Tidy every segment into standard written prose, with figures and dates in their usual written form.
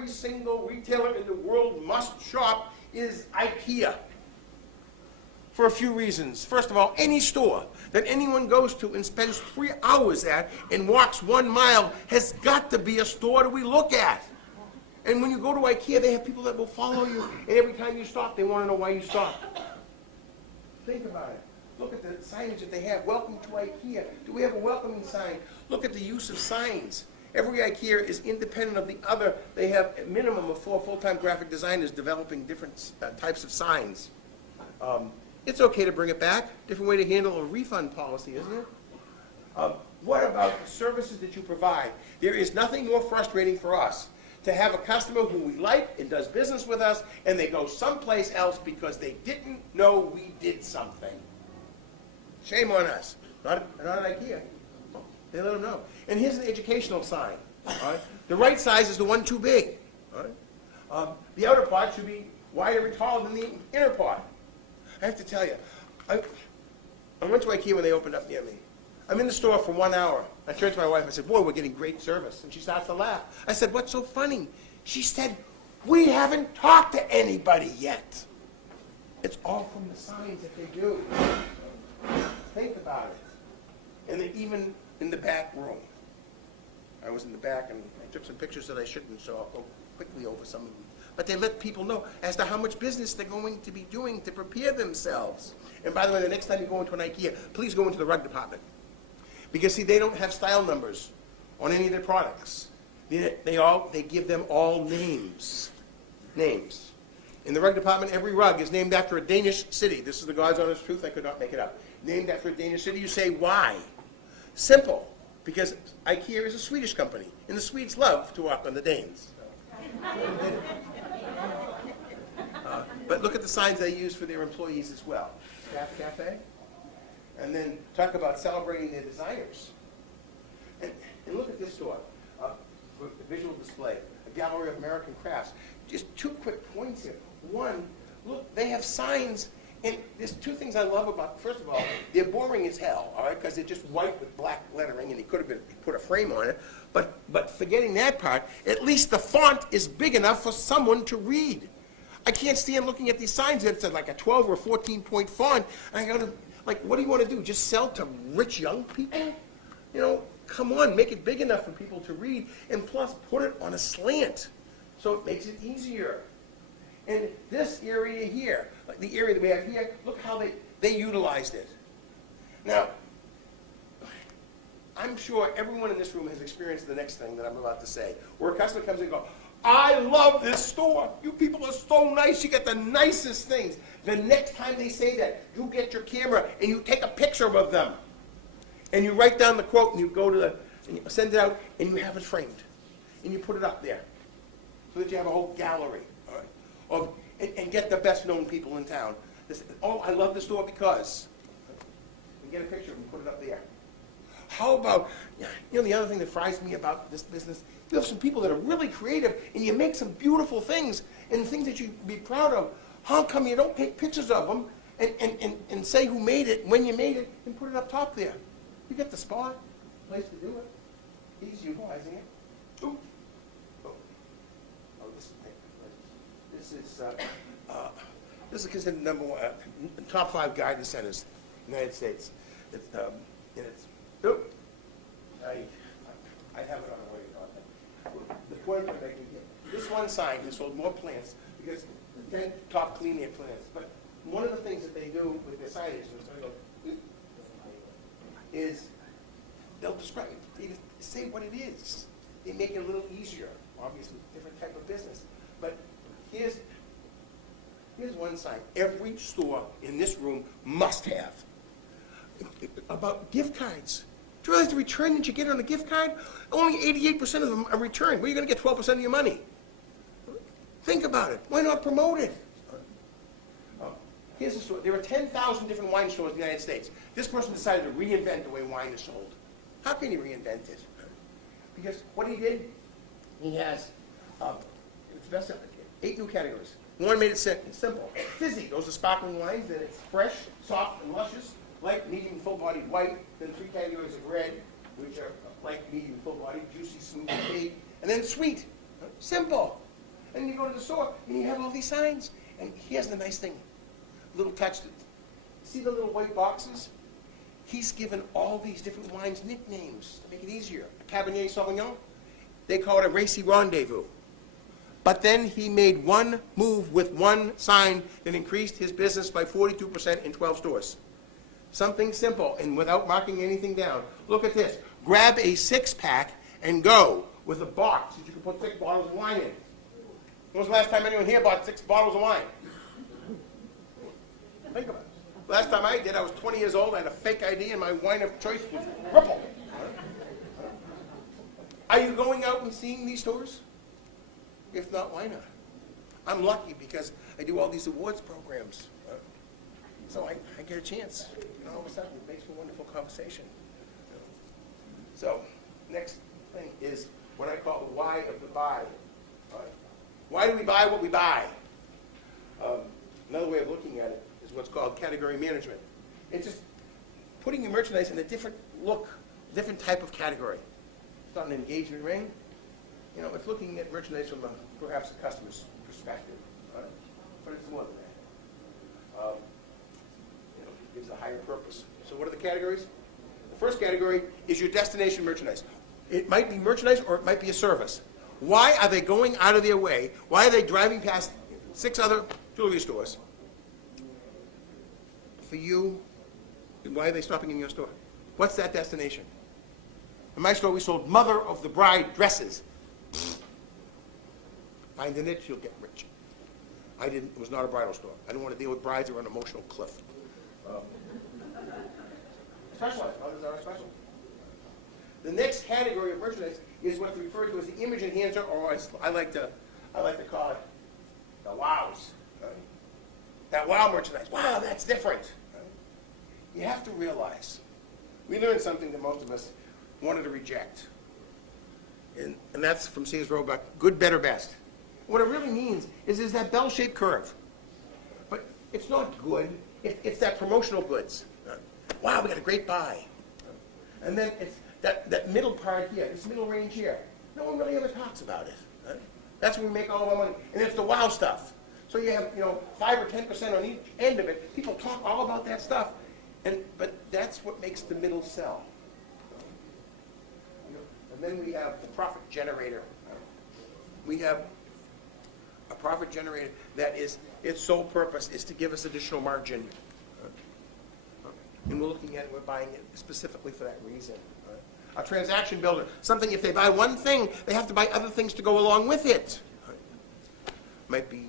every single retailer in the world must shop is IKEA. For a few reasons. First of all, any store that anyone goes to and spends 3 hours at and walks 1 mile has got to be a store that we look at. And when you go to IKEA, they have people that will follow you, and every time you stop, they want to know why you stopped. Think about it. Look at the signage that they have. Welcome to IKEA. Do we have a welcoming sign? Look at the use of signs. Every IKEA is independent of the other. They have a minimum of 4 full-time graphic designers developing different types of signs. It's okay to bring it back. Different way to handle a refund policy, isn't it? What about the services that you provide? There is nothing more frustrating for us to have a customer who we like and does business with us, and they go someplace else because they didn't know we did something. Shame on us. Not at IKEA. They let them know. And here's an educational sign. All right? The right size is the one too big. All right? The outer part should be wider and taller than the inner part. I have to tell you, I went to IKEA when they opened up near me. I'm in the store for 1 hour. I turned to my wife, I said, boy, we're getting great service. And she starts to laugh. I said, what's so funny? She said, we haven't talked to anybody yet. It's all from the signs that they do. Think about it. And then even in the back room. I was in the back and I took some pictures that I shouldn't, so I'll go quickly over some of them. But they let people know as to how much business they're going to be doing to prepare themselves. And by the way, the next time you go into an IKEA, please go into the rug department. Because see, they don't have style numbers on any of their products. They give them all names. Names. In the rug department, every rug is named after a Danish city. This is the God's honest truth, I could not make it up. Named after a Danish city, you say why? Simple. Because IKEA is a Swedish company, and the Swedes love to walk on the Danes. But look at the signs they use for their employees as well. Staff Cafe. And then talk about celebrating their designers. And look at this store. Visual display. A gallery of American crafts. Just 2 quick points here. One, look, they have signs. And there's 2 things I love about, first of all, they're boring as hell, all right, because they're just white with black lettering, and he could have put a frame on it. But forgetting that part, at least the font is big enough for someone to read. I can't stand looking at these signs that it's like a 12 or 14-point font, and I go to, like, what do you want to do? Just sell to rich young people? You know, come on, make it big enough for people to read, and plus put it on a slant so it makes it easier. And this area here, like the area that we have here, look how they utilized it. Now, I'm sure everyone in this room has experienced the next thing that I'm about to say, where a customer comes in and goes, I love this store. You people are so nice. You get the nicest things. The next time they say that, you get your camera and you take a picture of them. And you write down the quote and you go to and you send it out and you have it framed. And you put it up there so that you have a whole gallery. All right, and get the best known people in town. Oh, I love the store because. And get a picture and put it up there. How about, you know, the other thing that fries me about this business, you have some people that are really creative and you make some beautiful things and things that you'd be proud of. How come you don't take pictures of them and say who made it, when you made it, and put it up top there? You get the spot, place to do it. He's utilizing it. Ooh. Oh, this is considered number 1, top 5 guidance centers in the United States. Nope. I have it on the way. The point I'm making here, this one sign has sold more plants because the 10 top clean air plants. But one of the things that they do with their signage is they'll describe it. They say what it is. They make it a little easier. Obviously, different type of business. But here's one sign every store in this room must have about gift cards. Do you realize the return that you get on a gift card? Only 88% of them are returned. Where are you going to get 12% of your money? Think about it. Why not promote it? Here's the story. There are 10,000 different wine stores in the United States. This person decided to reinvent the way wine is sold. How can he reinvent it? Because what he did, he has it's best 8 new categories. One made it simple. Fizzy, those are sparkling wines, then it's fresh, soft, and luscious. Light, medium, full-bodied white. Then 3 categories of red, which are light, medium, full-bodied, juicy, smooth, and cake. And then sweet. Simple. And you go to the store, and you have all these signs. And here's the nice thing, little touch. See the little white boxes? He's given all these different wines nicknames to make it easier. Cabernet Sauvignon, they call it a racy rendezvous. But then he made one move with one sign that increased his business by 42% in 12 stores. Something simple and without marking anything down. Look at this. Grab a 6-pack and go with a box that you can put 6 bottles of wine in. When was the last time anyone here bought 6 bottles of wine? Think about it. Last time I did, I was 20 years old, I had a fake ID, and my wine of choice was Ripple. Are you going out and seeing these stores? If not, why not? I'm lucky because I do all these awards programs. So I get a chance. All of a sudden, it makes for a wonderful conversation. So, next thing is what I call the why of the buy. Why do we buy what we buy? Another way of looking at it is what's called category management. It's just putting your merchandise in a different look, different type of category. It's not an engagement ring. You know, it's looking at merchandise from perhaps a customer's perspective. But it's more than that. It gives a higher purpose. So what are the categories? The first category is your destination merchandise. It might be merchandise or it might be a service. Why are they going out of their way? Why are they driving past 6 other jewelry stores for you? Why are they stopping in your store? What's that destination? In my store, we sold mother of the bride dresses. Find a niche, you'll get rich. It was not a bridal store. I don't want to deal with brides who are on an emotional cliff. Specialized, others are special. The next category of merchandise is what's referred to as the image enhancer, or as I like to call it, the wows. Right? That wow merchandise. Wow, that's different. Right? You have to realize, we learned something that most of us wanted to reject. And that's from Sears Roebuck, good, better, best. What it really means is that bell-shaped curve. But it's not good. It's that promotional goods. Wow, we got a great buy. And then it's that middle part here, this middle range here. No one really ever talks about it. Right? That's where we make all of our money. And it's the wow stuff. So you have 5 or 10% on each end of it. People talk all about that stuff. But that's what makes the middle sell. And then we have the profit generator. We have a profit generator that is, its sole purpose is to give us additional margin. And we're looking at it, we're buying it specifically for that reason. A transaction builder, something if they buy one thing, they have to buy other things to go along with it. Might be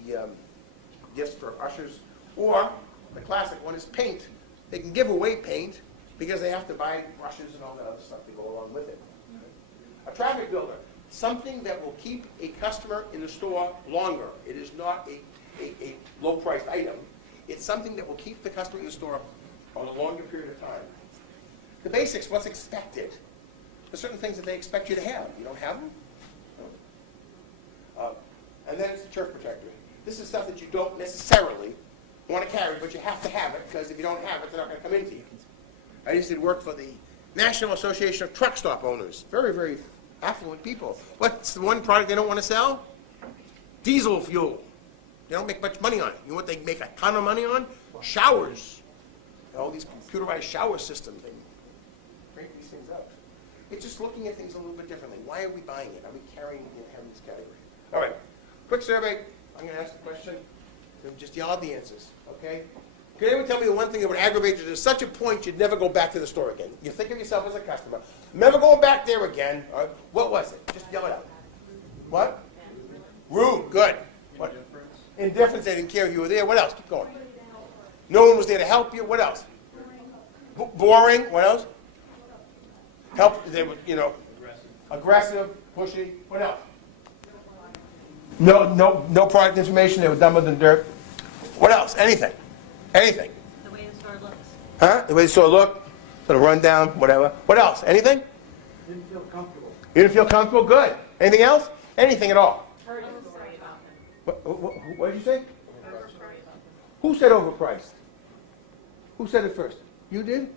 gifts for ushers, or the classic one is paint. They can give away paint because they have to buy brushes and all that other stuff to go along with it. A traffic builder, something that will keep a customer in the store longer. It is not a low-priced item. It's something that will keep the customer in the store on a longer period of time. The basics, what's expected. There's certain things that they expect you to have. You don't have them? No. And then it's the turf protector. This is stuff that you don't necessarily want to carry, but you have to have it, because if you don't have it, they're not going to come into you. I used to work for the National Association of Truck Stop Owners. Very, very affluent people. What's the one product they don't want to sell? Diesel fuel. They don't make much money on it. You know what they make a ton of money on? Showers. All these computerized shower systems. They crank these things out. It's just looking at things a little bit differently. Why are we buying it? Are we carrying it in this category? All right. Quick survey. I'm going to ask the question. Just yell out the answers. Okay? Can anyone tell me the one thing that would aggravate you to such a point you'd never go back to the store again? You think of yourself as a customer. Never going back there again. What was it? Just yell it out. What? Rude. Good. What? Indifference. They didn't care if you were there. What else? Keep going. No one was there to help you. What else? Boring. What else? Help. They were, aggressive, pushy. What else? No product information. They were dumber than dirt. What else? Anything. Anything. The way the store looks. Huh? The way the store looked. Sort of run down. Whatever. What else? Anything? Didn't feel comfortable. You didn't feel comfortable? Good. Anything else? Anything at all? Heard a story about them. What did you say? Heard a story about them. Who said overpriced? Who said it first? You did?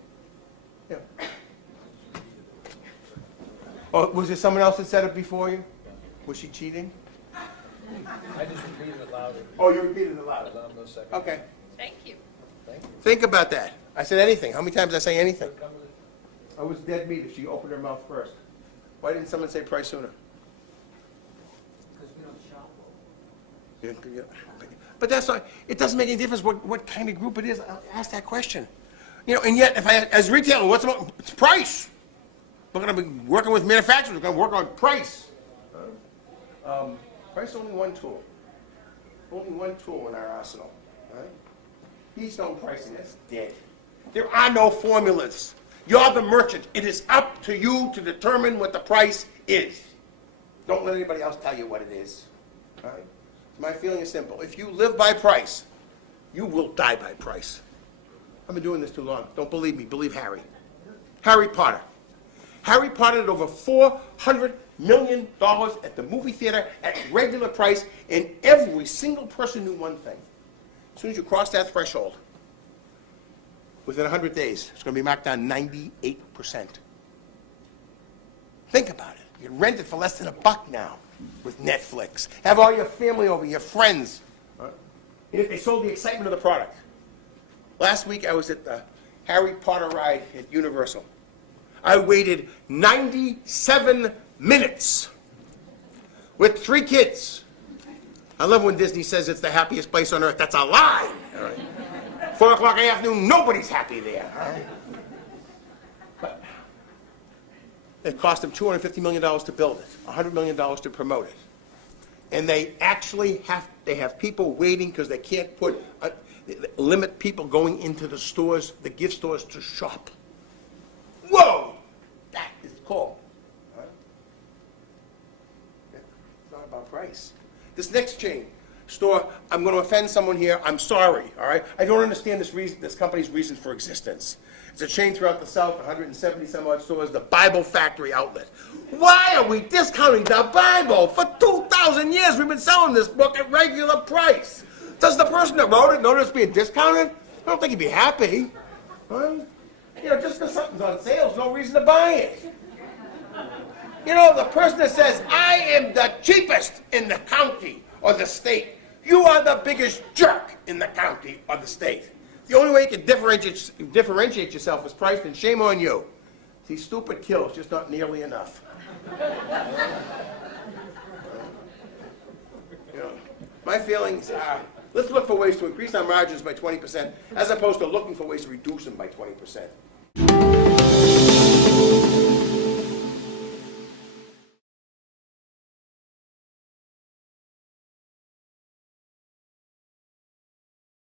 Yeah. Or was there someone else that said it before you? Was she cheating? I just repeated it louder. Oh, you repeated it loud. I'm no second. Okay. Thank you. Thank you. Think about that. I said anything. How many times did I say anything? I was dead meat if she opened her mouth first. Why didn't someone say price sooner? Because we don't shop well. But that's not, it doesn't make any difference what kind of group it is. I'll ask that question. You know, and yet, if I, as a retailer, what's about, it's price. We're going to be working with manufacturers. We're going to work on price. Price is only one tool. Only one tool in our arsenal. Right? Keystone pricing, that's dead. There are no formulas. You're the merchant. It is up to you to determine what the price is. Don't let anybody else tell you what it is. All right? My feeling is simple. If you live by price, you will die by price. I've been doing this too long. Don't believe me. Believe Harry. Harry Potter. Harry Potter did over $400 million at the movie theater at regular price, and every single person knew one thing. As soon as you cross that threshold, within 100 days, it's going to be marked down 98%. Think about it. You can rent it for less than $1 now with Netflix. Have all your family over, your friends. And if they sold the excitement of the product. Last week I was at the Harry Potter ride at Universal. I waited 97 minutes with 3 kids. I love when Disney says it's the happiest place on earth. That's a lie. All right. 4 o'clock in the afternoon, nobody's happy there. All right? But it cost them $250 million to build it, $100 million to promote it. And they actually have people waiting because they can't limit people going into the stores, the gift stores, to shop. Whoa! That is cool. All right? It's not about price. This next chain store, I'm going to offend someone here. I'm sorry, all right? I don't understand this company's reason for existence. It's a chain throughout the South, 170 some odd stores, the Bible Factory outlet. Why are we discounting the Bible? For 2,000 years we've been selling this book at regular price. Does the person that wrote it know it's being discounted? I don't think he'd be happy. Huh? You know, just because something's on sale, there's no reason to buy it. You know, the person that says, I am the cheapest in the county or the state, you are the biggest jerk in the county or the state. The only way you can differentiate yourself is price, and shame on you. See, stupid kills, just not nearly enough. You know, my feelings are, let's look for ways to increase our margins by 20% as opposed to looking for ways to reduce them by 20%.